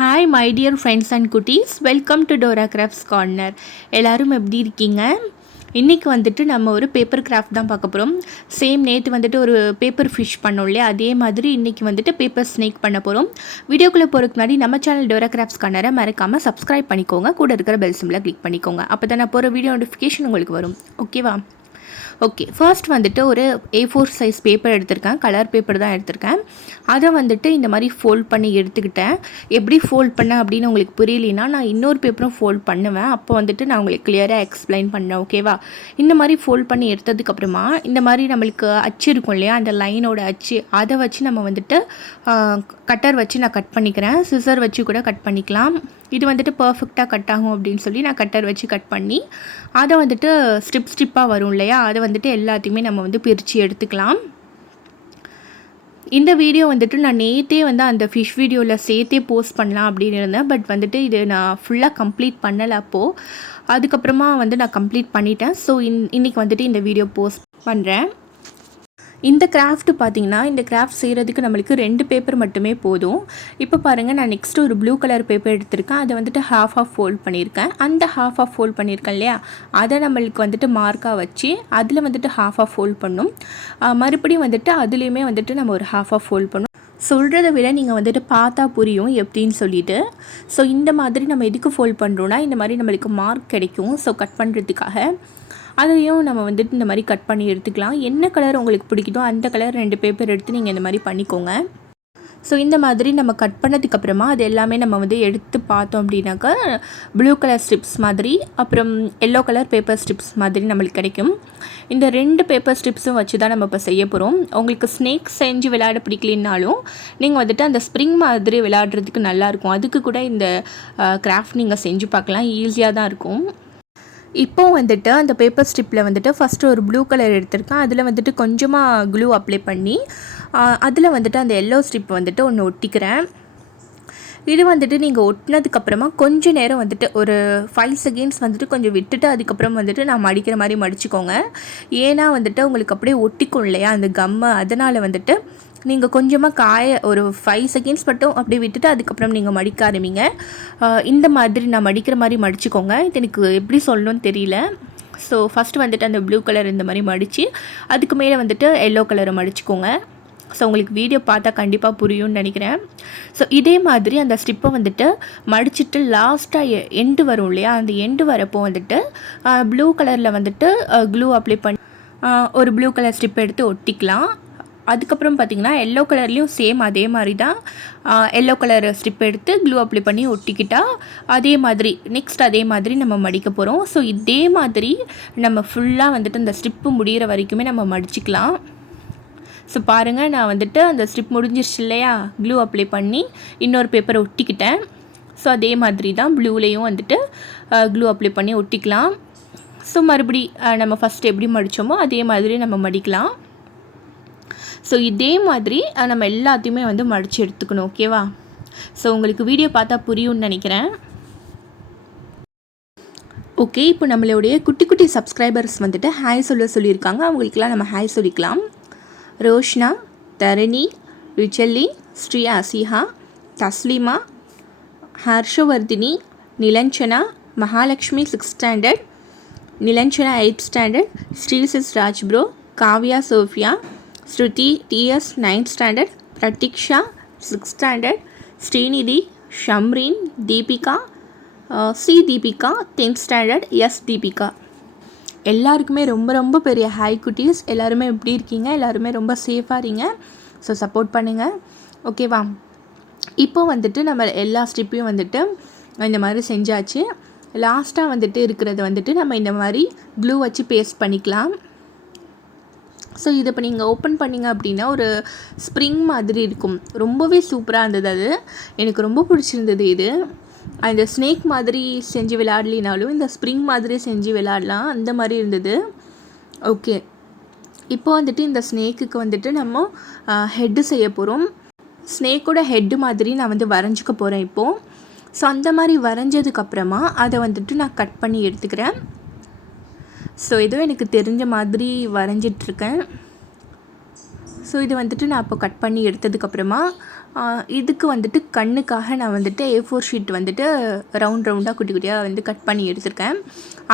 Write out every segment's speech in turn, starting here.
Hi my dear friends and குட்டீஸ், welcome to Dora crafts corner. எல்லோரும் எப்படி இருக்கீங்க? இன்றைக்கி வந்துட்டு நம்ம ஒரு பேப்பர் கிராஃப்ட் தான் பார்க்க போகிறோம். சேம் நேற்று வந்துட்டு ஒரு பேப்பர் ஃபிஷ் பண்ணோம் இல்லையா, அதே மாதிரி இன்றைக்கி வந்துட்டு பேப்பர் ஸ்னேக் பண்ண போகிறோம். வீடியோக்குள்ளே போகிறதுக்கு முன்னாடி நம்ம சேனல் டோரா கிராஃப்ட்ஸ் கார்னரை மறக்காமல் சப்ஸ்கிரைப் பண்ணிக்கோங்க. கூட இருக்கிற பெல் சிம்பிளை கிளிக் பண்ணிக்கோங்க. அப்போ தான் நான் போகிற வீடியோ நோட்டிஃபிகேஷன் உங்களுக்கு வரும். ஓகேவா? ஓகே, ஃபர்ஸ்ட் வந்துட்டு ஒரு A4 சைஸ் பேப்பர் எடுத்திருக்கேன். கலர் பேப்பர் தான் எடுத்திருக்கேன். அதை வந்துட்டு இந்த மாதிரி ஃபோல்ட் பண்ணி எடுத்துக்கிட்டேன். எப்படி ஃபோல்ட் பண்ணேன் அப்படின்னு உங்களுக்கு புரியலைன்னா நான் இன்னொரு பேப்பரும் ஃபோல்ட் பண்ணுவேன். அப்போ வந்துட்டு நான் உங்களுக்கு கிளியராக எக்ஸ்பிளைன் பண்ணேன். ஓகேவா? இந்த மாதிரி ஃபோல்ட் பண்ணி எடுத்ததுக்கப்புறமா இந்த மாதிரி நம்மளுக்கு அச்சு இருக்கும் இல்லையா, அந்த லைனோட அச்சு, அதை வச்சு நம்ம வந்துட்டு கட்டர் வச்சு நான் கட் பண்ணிக்கிறேன். சிசர் வச்சு கூட கட் பண்ணிக்கலாம். இது வந்துட்டு பர்ஃபெக்டாக கட் ஆகும் அப்படின்னு சொல்லி நான் கட்டர் வச்சு கட் பண்ணி அதை வந்துட்டு ஸ்ட்ரிப்பாக வரும் இல்லையா, அதை வந்துட்டு எல்லாத்தையுமே நம்ம வந்து பிரித்து எடுத்துக்கலாம். இந்த வீடியோ வந்துட்டு நான் நேற்றே வந்து அந்த ஃபிஷ் வீடியோவில் சேர்த்தே போஸ்ட் பண்ணலாம் அப்படின்னு இருந்தேன். பட் வந்துட்டு இது நான் ஃபுல்லாக கம்ப்ளீட் பண்ணலை. அப்போது அதுக்கப்புறமா வந்து நான் கம்ப்ளீட் பண்ணிட்டேன். ஸோ இன்றைக்கி வந்துட்டு இந்த வீடியோ போஸ்ட் பண்ணுறேன். இந்த கிராஃப்ட் பார்த்திங்கன்னா, இந்த கிராஃப்ட் செய்கிறதுக்கு நம்மளுக்கு 2 பேப்பர் மட்டுமே போதும். இப்போ பாருங்கள், நான் நெக்ஸ்ட்டு ஒரு ப்ளூ கலர் பேப்பர் எடுத்திருக்கேன். அதை வந்துட்டு ஹாஃப் ஃபோல்ட் பண்ணியிருக்கேன். அந்த ஹாஃப் ஃபோல்ட் பண்ணியிருக்கேன் இல்லையா, அதை நம்மளுக்கு வந்துட்டு மார்க்காக வச்சு அதில் வந்துட்டு ஹாஃப் ஃபோல்ட் பண்ணும். மறுபடியும் வந்துட்டு அதுலேயுமே வந்துட்டு நம்ம ஒரு ஹாஃப் ஃபோல்ட் பண்ணும். சொல்கிறத விட நீங்கள் வந்துட்டு பார்த்தா புரியும் எப்படின்னு சொல்லிட்டு. ஸோ இந்த மாதிரி நம்ம எதுக்கு ஃபோல்ட் பண்ணுறோன்னா, இந்த மாதிரி நம்மளுக்கு மார்க் கிடைக்கும். ஸோ கட் பண்ணுறதுக்காக அதையும் நம்ம வந்துட்டு இந்த மாதிரி கட் பண்ணி எடுத்துக்கலாம். என்ன கலர் உங்களுக்கு பிடிக்குதோ அந்த கலர் 2 பேப்பர் எடுத்து நீங்கள் இந்த மாதிரி பண்ணிக்கோங்க. ஸோ இந்த மாதிரி நம்ம கட் பண்ணதுக்கப்புறமா அது எல்லாமே நம்ம வந்து எடுத்து பார்த்தோம் அப்படின்னாக்கா ப்ளூ கலர் ஸ்ட்ரிப்ஸ் மாதிரி, அப்புறம் எல்லோ கலர் பேப்பர் ஸ்ட்ரிப்ஸ் மாதிரி நம்மளுக்கு கிடைக்கும். இந்த 2 பேப்பர் ஸ்ட்ரிப்ஸும் வச்சு தான் நம்ம இப்போ செய்ய போகிறோம். உங்களுக்கு ஸ்னேக் செஞ்சு விளையாட பிடிக்கலனாலும் நீங்கள் வந்துட்டு அந்த ஸ்ப்ரிங் மாதிரி விளையாடுறதுக்கு நல்லாயிருக்கும். அதுக்கு கூட இந்த கிராஃப்ட் நீங்கள் செஞ்சு பார்க்கலாம். ஈஸியாக தான் இருக்கும். இப்போது வந்துட்டு அந்த பேப்பர் ஸ்ட்ரிப்பில் வந்துட்டு ஃபஸ்ட்டு ஒரு ப்ளூ கலர் எடுத்திருக்கேன். அதில் வந்துட்டு கொஞ்சமாக க்ளூ அப்ளை பண்ணி அதில் வந்துட்டு அந்த எல்லோ ஸ்ட்ரிப் வந்துட்டு ஒன்று ஒட்டிக்கிறேன். இது வந்துட்டு நீங்கள் ஒட்டினதுக்கப்புறமா கொஞ்சம் நேரம் வந்துட்டு ஒரு 5 செகண்ட்ஸ் வந்துட்டு கொஞ்சம் விட்டுட்டு அதுக்கப்புறம் வந்துட்டு நான் மடிக்கிற மாதிரி மடிச்சுக்கோங்க. ஏன்னா வந்துட்டு உங்களுக்கு அப்படியே ஒட்டிக்கும் இல்லையா அந்த கம்மை, அதனால் வந்துட்டு நீங்கள் கொஞ்சமாக ஒரு 5 செகண்ட்ஸ் மட்டும் அப்படியே விட்டுட்டு அதுக்கப்புறம் நீங்கள் மடிக்க ஆரம்பிங்க. இந்த மாதிரி நான் மடிக்கிற மாதிரி மடிச்சுக்கோங்க. இது எனக்கு எப்படி சொல்லணும்னு தெரியல. ஸோ ஃபஸ்ட்டு வந்துட்டு அந்த ப்ளூ கலர் இந்த மாதிரி மடித்து அதுக்கு மேலே வந்துட்டு எல்லோ கலரை மடிச்சுக்கோங்க. ஸோ உங்களுக்கு வீடியோ பார்த்தா கண்டிப்பாக புரியும்னு நினைக்கிறேன். ஸோ இதே மாதிரி அந்த ஸ்ட்ரிப்பை வந்துட்டு மடிச்சுட்டு லாஸ்ட்டாக எண்டு வரும் இல்லையா, அந்த எண்டு வரப்போ வந்துட்டு ப்ளூ கலரில் வந்துட்டு க்ளூ அப்ளை பண்ணி ஒரு ப்ளூ கலர் ஸ்ட்ரிப் எடுத்து ஒட்டிக்கலாம். அதுக்கப்புறம் பார்த்திங்கன்னா எல்லோ கலர்லேயும் சேம் அதே மாதிரி தான் எல்லோ கலர் ஸ்ட்ரிப் எடுத்து க்ளூ அப்ளை பண்ணி ஒட்டிக்கிட்டால் அதே மாதிரி நெக்ஸ்ட் அதே மாதிரி நம்ம மடிக்க போகிறோம். ஸோ இதே மாதிரி நம்ம ஃபுல்லாக வந்துட்டு அந்த ஸ்ட்ரிப்பு முடிகிற வரைக்குமே நம்ம மடிச்சிக்கலாம். ஸோ பாருங்கள், நான் வந்துட்டு அந்த ஸ்ட்ரிப் முடிஞ்சிருச்சு இல்லையா, க்ளூ அப்ளை பண்ணி இன்னொரு பேப்பரை ஒட்டிக்கிட்டேன். ஸோ அதே மாதிரி தான் ப்ளூலேயும் வந்துட்டு க்ளூ அப்ளை பண்ணி ஒட்டிக்கலாம். ஸோ மறுபடி நம்ம ஃபஸ்ட் எப்படி மடித்தோமோ அதே மாதிரி நம்ம மடிக்கலாம். ஸோ இதே மாதிரி நம்ம எல்லாத்தையுமே வந்து மடித்து எடுத்துக்கணும். ஓகேவா? ஸோ உங்களுக்கு வீடியோ பார்த்தா புரியும்னு நினைக்கிறேன். ஓகே, இப்போ நம்மளுடைய குட்டி குட்டி சப்ஸ்கிரைபர்ஸ் வந்துட்டு ஹாய் சொல்லியிருக்காங்க. அவங்களுக்கெல்லாம் நம்ம ஹாய் சொல்லிக்கலாம். ரோஷ்னா, தரணி, ரிச்சல்லி, ஸ்ரீ அசிஹா, Taslima, Harshavardhini, Nilanjana, Mahalakshmi 6th standard, Nilanjana 8th standard, ஸ்ரீசிஸ் ராஜ்ப்ரோ, Kavya Sophia, Shruti TS 9th standard, Pratiksha 6th standard, Srinidhi, Shamreen, Deepika, C Deepika 10th standard, S Deepika. எல்லாருக்குமே ரொம்ப ரொம்ப பெரிய ஹாய் குட்டீஸ். எல்லாருமே எப்படி இருக்கீங்க? எல்லாருமே ரொம்ப சேஃபாக இருங்க. ஸோ சப்போர்ட் பண்ணுங்கள். ஓகேவா? இப்போ வந்துட்டு நம்ம எல்லா ஸ்ட்ரிப்பையும் வந்துட்டு இந்த மாதிரி செஞ்சாச்சு. லாஸ்ட்டாக வந்துட்டு இருக்கிறது வந்துட்டு நம்ம இந்த மாதிரி க்ளூ வச்சு பேஸ்ட் பண்ணிக்கலாம். ஸோ இதை இப்போ நீங்கள் ஓப்பன் பண்ணிங்க அப்படின்னா ஒரு ஸ்ப்ரிங் மாதிரி இருக்கும். ரொம்பவே சூப்பராக இருந்தது. அது எனக்கு ரொம்ப பிடிச்சிருந்தது. இது அந்த ஸ்னேக் மாதிரி செஞ்சு விளையாடலினாலும் இந்த ஸ்ப்ரிங் மாதிரி செஞ்சு விளையாடலாம், அந்த மாதிரி இருந்தது. ஓகே, இப்போ வந்துட்டு இந்த ஸ்னேக்குக்கு வந்துட்டு நம்ம ஹெட்டு செய்ய போகிறோம். ஸ்னேக்கோட ஹெட்டு மாதிரி நான் வந்து வரைஞ்சிக்க போகிறேன் இப்போது. ஸோ அந்த மாதிரி வரைஞ்சதுக்கப்புறமா அதை வந்துட்டு நான் கட் பண்ணி எடுத்துக்கிறேன். ஸோ ஏதோ எனக்கு தெரிஞ்ச மாதிரி வரைஞ்சிட்ருக்கேன். ஸோ இது வந்துட்டு நான் இப்போ கட் பண்ணி எடுத்ததுக்கப்புறமா இதுக்கு வந்துட்டு கண்ணுக்காக நான் வந்துட்டு A4 ஷீட் வந்துட்டு ரவுண்டாக குட்டி குட்டியாக வந்து கட் பண்ணி எடுத்திருக்கேன்.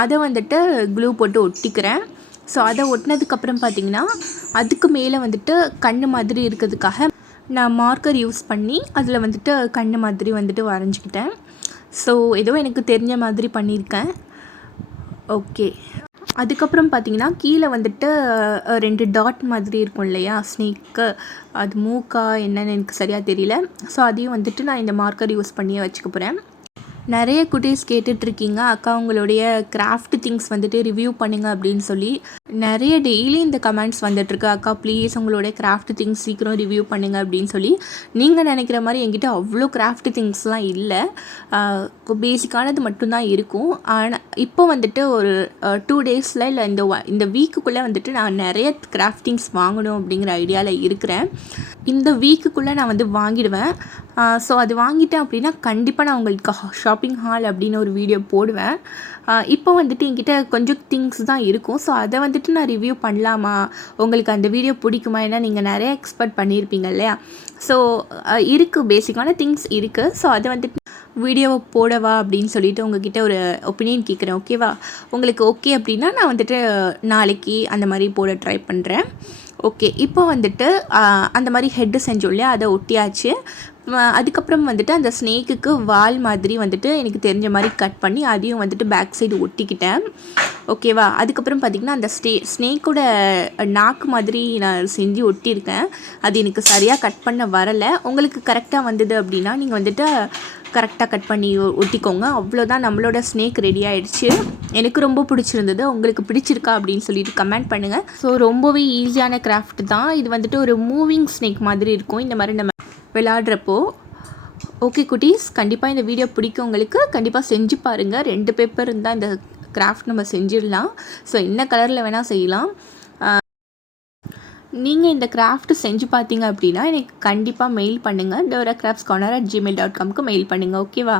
அதை வந்துட்டு க்ளூ போட்டு ஒட்டிக்கிறேன். ஸோ அதை ஒட்டினதுக்கப்புறம் பார்த்திங்கன்னா அதுக்கு மேலே வந்துட்டு கண் மாதிரி இருக்கிறதுக்காக நான் மார்க்கர் யூஸ் பண்ணி அதில் வந்துட்டு கண் மாதிரி வந்துட்டு வரைஞ்சிக்கிட்டேன். ஸோ ஏதோ எனக்கு தெரிஞ்ச மாதிரி பண்ணியிருக்கேன். ஓகே, அதுக்கப்புறம் பார்த்திங்கன்னா கீழே வந்துட்டு 2 டாட் மாதிரி இருக்கும் இல்லையா ஸ்னேக்கு, அது மூக்கா என்னென்னு எனக்கு சரியாக தெரியல. ஸோ அதையும் வந்துட்டு நான் இந்த மார்க்கர் யூஸ் பண்ணியே வச்சுக்க போகிறேன். நிறைய குட்டீஸ் கேட்டுட்ருக்கீங்க, அக்கா உங்களுடைய கிராஃப்ட் திங்ஸ் வந்துட்டு ரிவ்யூ பண்ணுங்கள் அப்படின்னு சொல்லி. நிறைய டெய்லி இந்த கமெண்ட்ஸ் வந்துட்டுருக்கு, அக்கா ப்ளீஸ் உங்களுடைய கிராஃப்ட் திங்ஸ் சீக்கிரம் ரிவ்யூ பண்ணுங்கள் அப்படின்னு சொல்லி. நீங்கள் நினைக்கிற மாதிரி என்கிட்ட அவ்வளோ கிராஃப்ட் திங்ஸ்லாம் இல்லை, பேசிக்கானது மட்டும்தான் இருக்கும். ஆனால் இப்போ வந்துட்டு ஒரு 2 டேஸில் இல்லை இந்த வீக்குக்குள்ளே வந்துட்டு நான் நிறைய கிராஃப்ட் திங்ஸ் வாங்கணும் அப்படிங்கிற ஐடியாவில் இருக்கிறேன். இந்த வீக்குக்குள்ளே நான் வந்து வாங்கிடுவேன். ஸோ அது வாங்கிட்டேன் அப்படின்னா கண்டிப்பாக நான் உங்களுக்கு ஷாப்பிங் ஹால் அப்படின்னு ஒரு வீடியோ போடுவேன். இப்போ வந்துட்டு என்கிட்ட கொஞ்சம் திங்ஸ் தான் இருக்கும். ஸோ அதை வந்துட்டு நான் ரிவ்யூ பண்ணலாமா, உங்களுக்கு அந்த வீடியோ பிடிக்குமா, ஏன்னா நீங்கள் நிறைய எக்ஸ்பெக்ட் பண்ணியிருப்பீங்க இல்லையா. ஸோ இருக்குது, பேசிக்கான திங்ஸ் இருக்குது. ஸோ அதை வந்துட்டு வீடியோவை போடவா அப்படின்னு சொல்லிட்டு உங்ககிட்ட ஒரு ஒப்பீனியன் கேட்குறேன். ஓகேவா, உங்களுக்கு ஓகே அப்படின்னா நான் வந்துட்டு நாளைக்கு அந்த மாதிரி போட ட்ரை பண்ணுறேன். ஓகே, இப்போ வந்துட்டு அந்த மாதிரி ஹெட்டு செஞ்சோம் இல்லையா, அதை ஒட்டியாச்சு. அதுக்கப்புறம் வந்துட்டு அந்த ஸ்னேக்குக்கு வால் மாதிரி வந்துட்டு எனக்கு தெரிஞ்ச மாதிரி கட் பண்ணி அதையும் வந்துட்டு பேக் சைடு ஒட்டிக்கிட்டேன். ஓகேவா, அதுக்கப்புறம் பார்த்திங்கன்னா அந்த ஸ்னேக்கோட நாக்கு மாதிரி நான் செஞ்சு ஒட்டியிருக்கேன். அது எனக்கு சரியாக கட் பண்ண வரலை. உங்களுக்கு கரெக்டாக வந்தது அப்படின்னா நீங்கள் வந்துட்டு கரெக்டாக கட் பண்ணி ஒட்டிக்கோங்க. அவ்வளோதான், நம்மளோட ஸ்னேக் ரெடி ஆகிடுச்சு. எனக்கு ரொம்ப பிடிச்சிருந்தது. உங்களுக்கு பிடிச்சிருக்கா அப்படின்னு சொல்லிட்டு கமெண்ட் பண்ணுங்கள். ஸோ ரொம்பவே ஈஸியான கிராஃப்ட் தான் இது. வந்துட்டு ஒரு மூவிங் ஸ்னேக் மாதிரி இருக்கும் இந்த மாதிரி நம்ம விளையாடுறப்போ. ஓகே குட்டீஸ், கண்டிப்பாக இந்த வீடியோ பிடிக்கும் உங்களுக்கு. கண்டிப்பாக செஞ்சு பாருங்கள். 2 பேப்பர் இருந்தால் இந்த கிராஃப்ட் நம்ம செஞ்சிடலாம். ஸோ என்ன கலரில் வேணால் செய்யலாம். நீங்கள் இந்த கிராஃப்ட் செஞ்சு பார்த்தீங்க அப்படின்னா எனக்கு கண்டிப்பாக மெயில் பண்ணுங்கள். doracraftscorner@gmail.com மெயில் பண்ணுங்கள். ஓகேவா,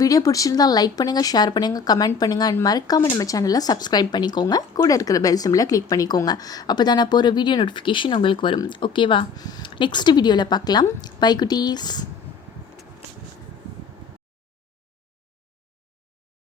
வீடியோ பிடிச்சிருந்தால் லைக் பண்ணுங்கள், ஷேர் பண்ணுங்கள், கமெண்ட் பண்ணுங்கள். அண்ட் மறக்காமல் நம்ம சேனலில் சப்ஸ்கிரைப் பண்ணிக்கோங்க. கூட இருக்கிற பெல் சிம்பிளை கிளிக் பண்ணிக்கோங்க. அப்போ தான் நான் போகிற வீடியோ நோட்டிஃபிகேஷன் உங்களுக்கு வரும். ஓகேவா, நெக்ஸ்ட் வீடியோவில் பார்க்கலாம். பை குட்டீஸ்.